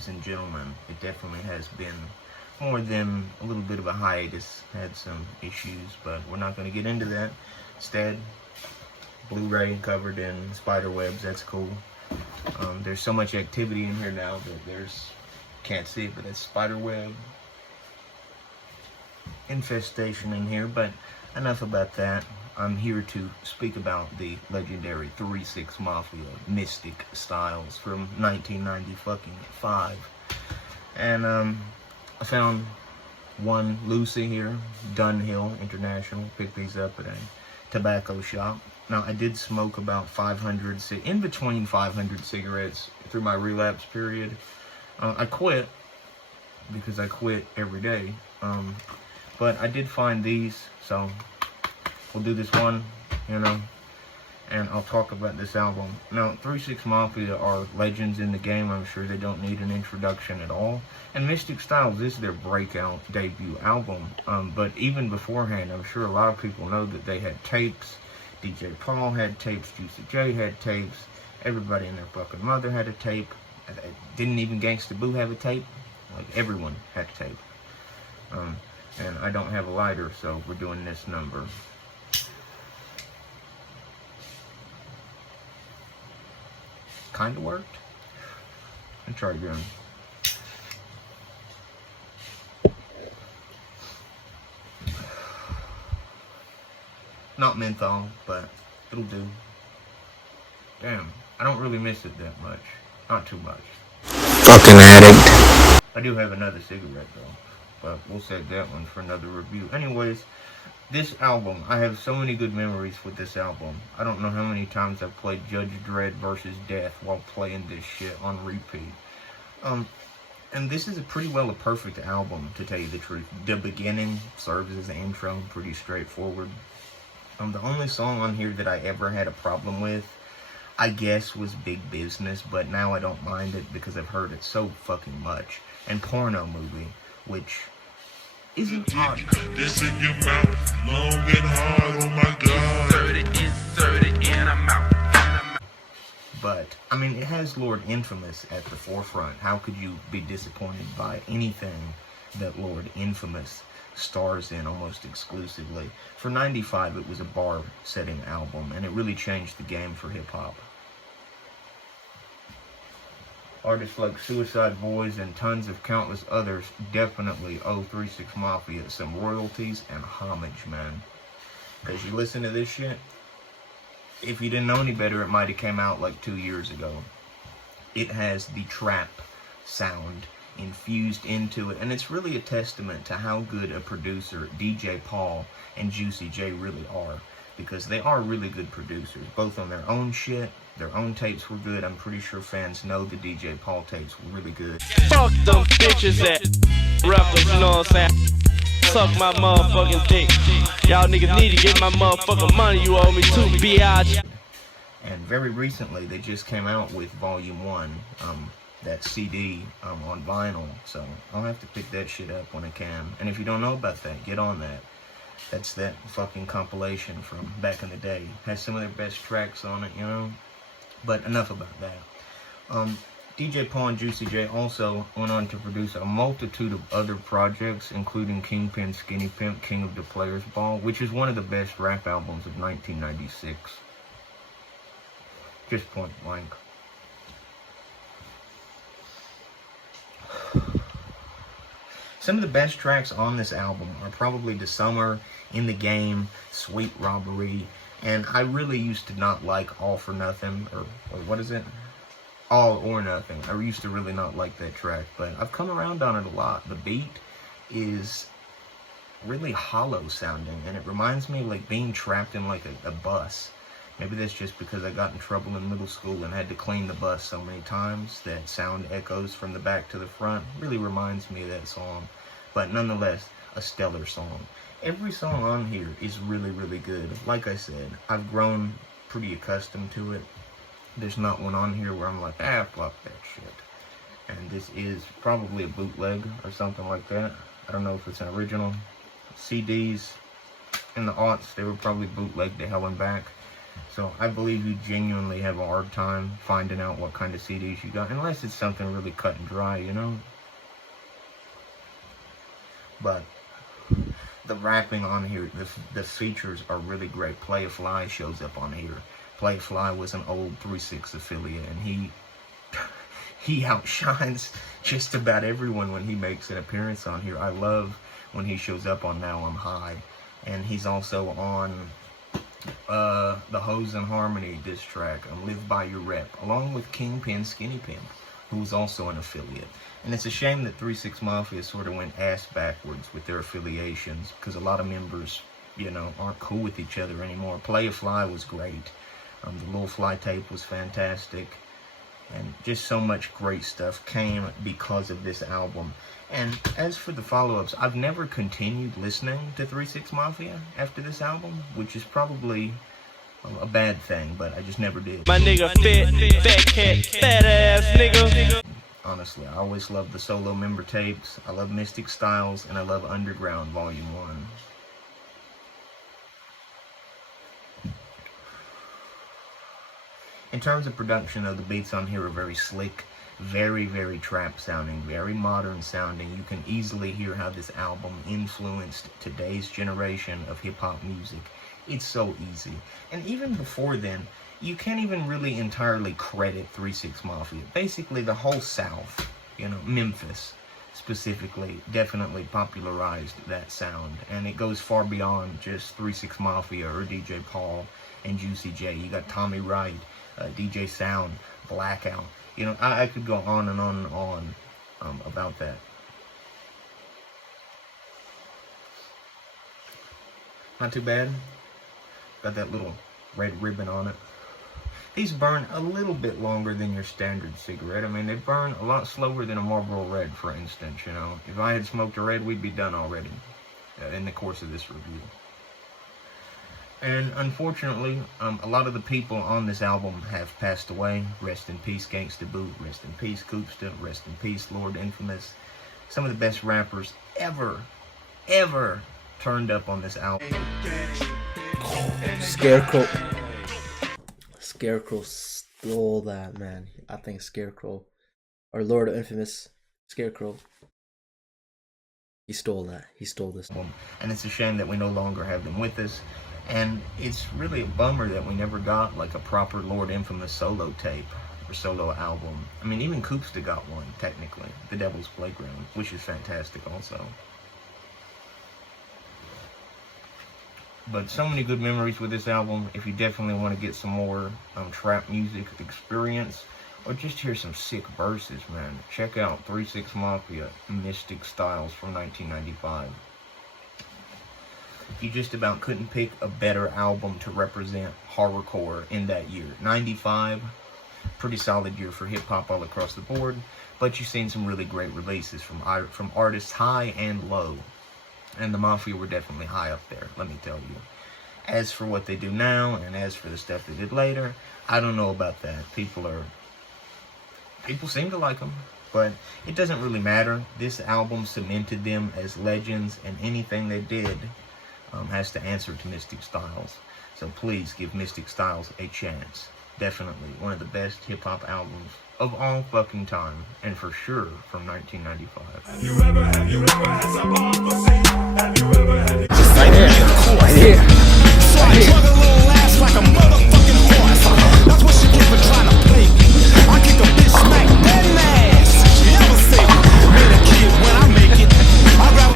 ladies and gentlemen. It definitely has been more than a little bit of a hiatus. Had some issues, but we're not going to get into that. Instead, Blu-ray covered in spider webs. That's cool. There's so much activity in here now that there's, can't see it, but it's spider web infestation in here. But enough about that. I'm here to speak about the legendary 3-6 Mafia Mystic Stylez from 1995. And I found one Lucy here, Dunhill International. Picked these up at a tobacco shop. Now, I did smoke about 500, in between 500 cigarettes through my relapse period. I quit, because I quit every day. But I did find these, so we'll do this one, you know, and I'll talk about this album. Now, 3-6 Mafia are legends in the game. I'm sure they don't need an introduction at all. And Mystic Stylez is their breakout debut album. But even beforehand, I'm sure a lot of people know that they had tapes. DJ Paul had tapes, Juicy J had tapes, everybody and their fucking mother had a tape. Didn't even Gangsta Boo have a tape? Like, everyone had a tape. And I don't have a lighter, so we're doing this number. Kinda worked. I'll try again. Not menthol, but it'll do. Damn, I don't really miss it that much. Not too much. Fucking addict. I do have another cigarette though, but we'll save that one for another review. Anyways, this album, I have so many good memories with this album. I don't know how many times I've played Judge Dredd versus Death while playing this shit on repeat. And this is a perfect album, to tell you the truth. The beginning serves as the intro, pretty straightforward. The only song on here that I ever had a problem with, I guess, was Big Business, but now I don't mind it because I've heard it so fucking much. And Porno Movie, which isn't hard. This in your mouth, long and hard, oh my god. Insert it, and I'm out. But, I mean, it has Lord Infamous at the forefront. How could you be disappointed by anything that Lord Infamous stars in almost exclusively? For 95, it was a bar-setting album, and it really changed the game for hip-hop. Artists like Suicide Boys and tons of countless others definitely owe 3-6 Mafia some royalties and homage, man. Because you listen to this shit, if you didn't know any better, it might have came out like 2 years ago. It has the trap sound infused into it, and it's really a testament to how good a producer DJ Paul and Juicy J really are, because they are really good producers, both on their own shit. Their own tapes were good. I'm pretty sure fans know the DJ Paul tapes were really good. Fuck them bitches that rappers, you know what I'm saying? Suck my motherfucking dick. Y'all niggas need to get my motherfucking money you owe me too, biatch. And very recently, they just came out with Volume 1, that CD on vinyl, so I'll have to pick that shit up when I can. And if you don't know about that, get on that. That's that fucking compilation from back in the day. Has some of their best tracks on it, you know? But enough about that. DJ Paul and Juicy J also went on to produce a multitude of other projects, including Kingpin Skinny Pimp, King of the Players Ball, which is one of the best rap albums of 1996. Just point blank. Some of the best tracks on this album are probably The Summer, In the Game, Sweet Robbery, and I really used to not like All for Nothing, or what is it? All or Nothing. I used to really not like that track, but I've come around on it a lot. The beat is really hollow sounding, and it reminds me of like being trapped in like a bus. Maybe that's just because I got in trouble in middle school and had to clean the bus so many times that sound echoes from the back to the front. Really reminds me of that song. But nonetheless, a stellar song. Every song on here is really, really good. Like I said, I've grown pretty accustomed to it. There's not one on here where I'm like, fuck that shit. And this is probably a bootleg or something like that. I don't know if it's an original. CDs in the aughts, they were probably bootlegged to hell and back. So I believe you genuinely have a hard time finding out what kind of CDs you got, unless it's something really cut and dry, you know? But the rapping on here, the features are really great. Playfly shows up on here. Playfly was an old 3-6 affiliate, and he outshines just about everyone when he makes an appearance on here. I love when he shows up on Now I'm High, and he's also on the Hoes and Harmony diss track, Live By Your Rep, along with Kingpin Skinny Pimp, who's also an affiliate. And it's a shame that 3-6 Mafia sort of went ass backwards with their affiliations, because a lot of members, you know, aren't cool with each other anymore. Playfly was great. The Lil Fly tape was fantastic. And just so much great stuff came because of this album. And as for the follow-ups, I've never continued listening to 3-6 Mafia after this album, which is probably a bad thing, but I just never did. My nigga fat cat, fat ass nigga. Honestly, I always loved the solo member tapes. I love Mystic Stylez, and I love Underground Volume 1. In terms of production, though, the beats on here are very slick, very, very trap sounding, very modern sounding. You can easily hear how this album influenced today's generation of hip-hop music. It's so easy. And even before then, you can't even really entirely credit 3-6 Mafia. Basically, the whole South, you know, Memphis specifically, definitely popularized that sound. And it goes far beyond just 3-6 Mafia or DJ Paul and Juicy J. You got Tommy Wright, DJ Sound, Blackout. You know, I could go on and on and on about that. Not too bad. Got that little red ribbon on it. These burn a little bit longer than your standard cigarette. I mean, they burn a lot slower than a Marlboro Red, for instance, you know. If I had smoked a Red, we'd be done already in the course of this review. And unfortunately, a lot of the people on this album have passed away. Rest in peace, Gangsta Boot. Rest in peace, Koopsta. Rest in peace, Lord Infamous. Some of the best rappers ever turned up on this album. Scarecrow stole that, man. I think Scarecrow, or Lord Infamous Scarecrow, he stole that. He stole this. And it's a shame that we no longer have them with us. And it's really a bummer that we never got like a proper Lord Infamous solo tape or solo album. I mean, even Koopsta got one, technically. The Devil's Playground, which is fantastic also. But so many good memories with this album. If you definitely want to get some more trap music experience, or just hear some sick verses, man, check out 3-6 Mafia, Mystic Stylez from 1995. You just about couldn't pick a better album to represent horrorcore in that year. 95, pretty solid year for hip-hop all across the board, but you've seen some really great releases from artists high and low. And the Mafia were definitely high up there, let me tell you. As for what they do now, and as for the stuff they did later, I don't know about that. People seem to like them, but it doesn't really matter. This album cemented them as legends, and anything they did has to answer to Mystic Stylez. So please give Mystic Stylez a chance. Definitely one of the best hip-hop albums of all fucking time, and for sure from 1995. Have you ever had some prophecy? Have you ever had Right here. So I plug a little laughs like I'm